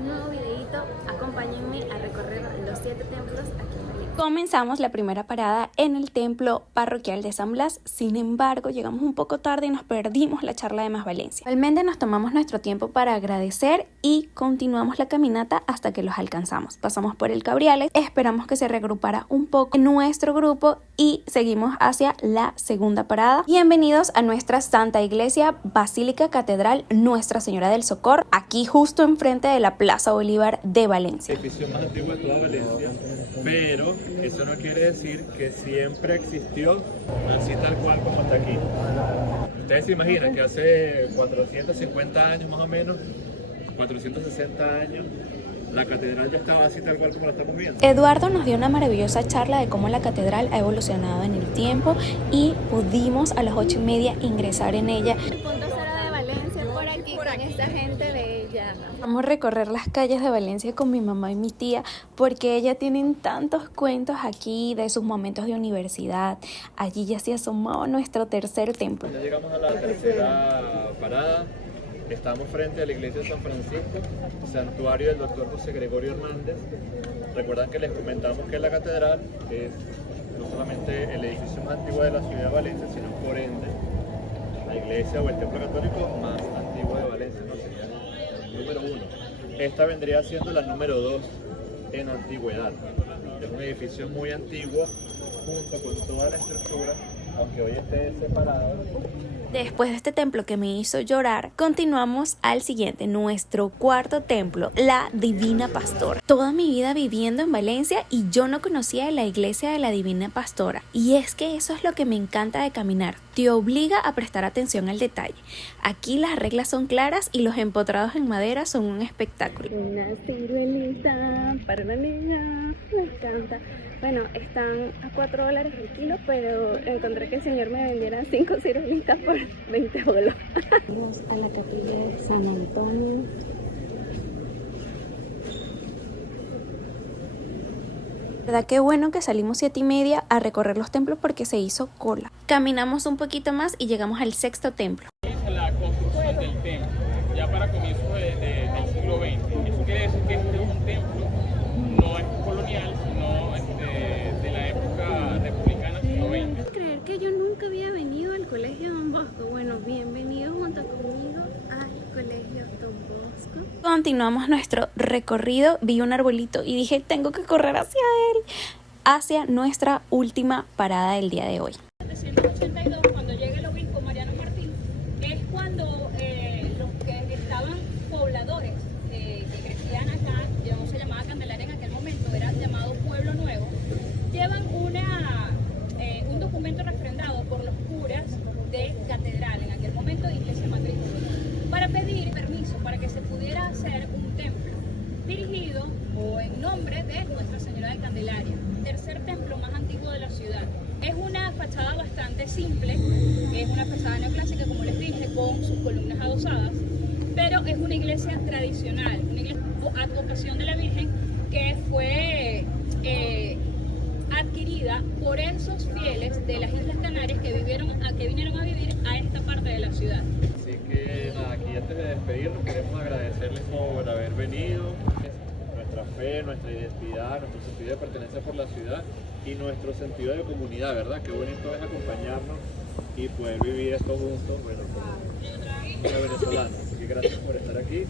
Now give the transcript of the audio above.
un nuevo videito. Acompáñenme a recorrer los 7 templos aquí en Valencia. Comenzamos la primera parada en el templo parroquial de San Blas. Sin embargo, llegamos un poco tarde y nos perdimos la charla de Más Valencia. Realmente nos tomamos nuestro tiempo para agradecer y continuamos la caminata hasta que los alcanzamos. Pasamos por el Cabriales, esperamos que se regrupara un poco nuestro grupo y seguimos hacia la segunda parada. Bienvenidos a nuestra Santa Iglesia Basílica Catedral Nuestra Señora del Socorro, aquí justo enfrente de la Plaza Bolívar de Valencia. El edificio más antiguo de toda Valencia, pero eso no quiere decir que siempre existió así tal cual como está aquí. Ustedes se imaginan que hace 450 años más o menos, 460 años, la catedral ya estaba así tal cual como la estamos viendo. Eduardo nos dio una maravillosa charla de cómo la catedral ha evolucionado en el tiempo y pudimos a las 8:30 ingresar en ella. El punto cero de Valencia por aquí con esta gente bella. Vamos a recorrer las calles de Valencia con mi mamá y mi tía porque ellas tienen tantos cuentos aquí de sus momentos de universidad. Allí ya se asomaba nuestro tercer templo. Ya llegamos a la tercera parada. Estamos frente a la iglesia de San Francisco, santuario del doctor José Gregorio Hernández. Recuerdan que les comentamos que la catedral es no solamente el edificio más antiguo de la ciudad de Valencia, sino por ende la iglesia o el templo católico más antiguo de Valencia, no sería el número 1. Esta vendría siendo la número 2 en antigüedad. Es un edificio muy antiguo, junto con toda la estructura, aunque hoy esté separado. Después de este templo que me hizo llorar, continuamos al siguiente, nuestro cuarto templo, la Divina Pastora. Toda mi vida viviendo en Valencia y yo no conocía de la iglesia de la Divina Pastora. Y es que eso es lo que me encanta de caminar, te obliga a prestar atención al detalle. Aquí las reglas son claras y los empotrados en madera son un espectáculo. Una ciruelita para la niña, me encanta. Bueno, están a $4 el kilo, pero encontré que el señor me vendiera 5 ciruelitas por 20 bolos. Vamos a la capilla de San Antonio. ¿Verdad? Qué bueno que salimos 7:30 a recorrer los templos porque se hizo cola. Caminamos un poquito más y llegamos al sexto templo. La construcción del templo, ya para comienzos del siglo XX. Eso quiere decir que este es un templo, no es colonial, sino de la época republicana siglo XX. ¿Puedes creer que yo nunca había venido al colegio Don Bosco? Bueno, bienvenidos junto conmigo al colegio Don Bosco. Continuamos nuestro recorrido, vi un arbolito y dije, tengo que correr hacia él, hacia nuestra última parada del día de hoy. 782, cuando llega el obispo Mariano Martín, es cuando los que estaban pobladores que crecían acá, se llamaba Candelaria en aquel momento, era llamado Pueblo Nuevo, llevan un documento refrendado por los curas de catedral, en aquel momento de Iglesia Matriz, para pedir permiso para que se pudiera hacer un templo dirigido o en nombre de Nuestra Señora de Candelaria, tercer templo más antiguo de la ciudad. Es una fachada bastante simple, es una fachada neoclásica, como les dije, con sus columnas adosadas, pero es una iglesia tradicional, una iglesia advocación de la Virgen que fue adquirida por esos fieles de las Islas Canarias que vinieron a vivir a esta parte de la ciudad. Así que nada, aquí antes de despedirnos queremos agradecerles por haber venido. Nuestra fe, nuestra identidad, nuestro sentido de pertenencia por la ciudad y nuestro sentido de comunidad, ¿verdad? Qué bonito es acompañarnos y poder vivir esto juntos, bueno, como venezolanos. Así que gracias por estar aquí.